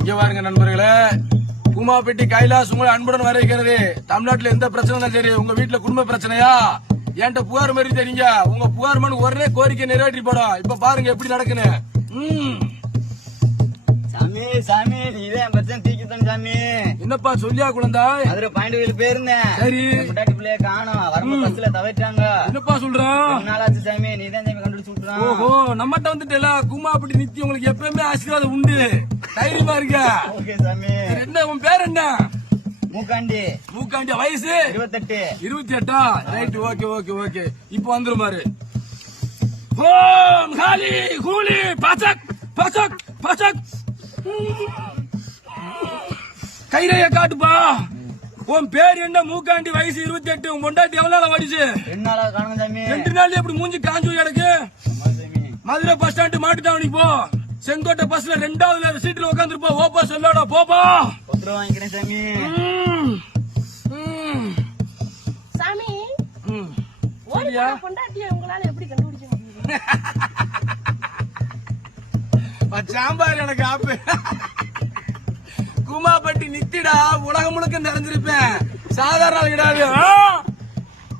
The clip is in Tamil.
இங்க பாருங்க நண்பர்களே, கூமாப்பட்டி கைலாஸ் உங்களை அன்புடன் வரவேற்கிறது. தமிழ்நாட்டுல எந்த பிரச்சனை சரி, உங்க வீட்டுல குடும்ப பிரச்சனையா என்கிட்ட புகார் மாதிரி தெரியுங்க. உங்க புகார் மனு உடனே கோரிக்கை நிறைவேற்றி போடும். இப்ப பாருங்க எப்படி நடக்குன்னு. சாமி சாமி நீதான் பிரச்சனை தீக்கிட்டேன் சாமி. என்னப்பா சொல்லியா குழந்தாய்? மதுரை பாயிண்ட் போயிருந்தேன். சரி, முட்டாட்டி பிள்ளைய காணோம். வரம்பு பஸ்ல தவிட்டாங்க. என்னப்பா சொல்றான்? நாளாச்சு சாமி, நீதான் சாமி கண்டுபிடிச்சு விட்டுறான். ஓஹோ, நம்மகிட்ட வந்துட்டல கூமாப்பட்டி நித்தி உங்களுக்கு எப்பயுமே ஆசீர்வாதம் உண்டு. தைரியமா இருக்க. ஓகே சாமி. என்ன உன் பேர் என்ன? மூக்காண்டி. மூக்காண்டி. வயசு 28. 28. ரைட். Okay okay okay. இப்ப வந்துரும் பாரு. ஓம் காலி கூலி பச்சக் பச்சக் பச்சக். கைரைய காட்டுப்பா. உன் பேர் என்ன? மூக்காண்டி. வயசு 28. உன் பொண்டாட்டி எவ்வளவு நாளா வடிச்சு? 2 நாளா காணுங்க சாமி. 2 நாள் எப்படி மூஞ்சி காஞ்சு கிடக்கு? சாமி மதுரை பஸ் ஸ்டாண்டு மாட்டுட்டாவணி போ. செங்கோட்டை பஸ்ல 2வது சீட்ல உட்காந்துருப்பா. ஓப்பா சொல்லோட போப்பா. உத்தரவு வாங்கிக்கிறேன் சாமி. சாமி சரியா? பொண்டாட்டிய உங்களால எப்படி கண்டுபிடிக்க முடியுது? சாம்பார் எனக்கு ஆப்பு. கூமாப்பட்டி நித்திடா உலகம் முழுக்க நிறைஞ்சிருப்பேன். சாதாரண கிடையாது.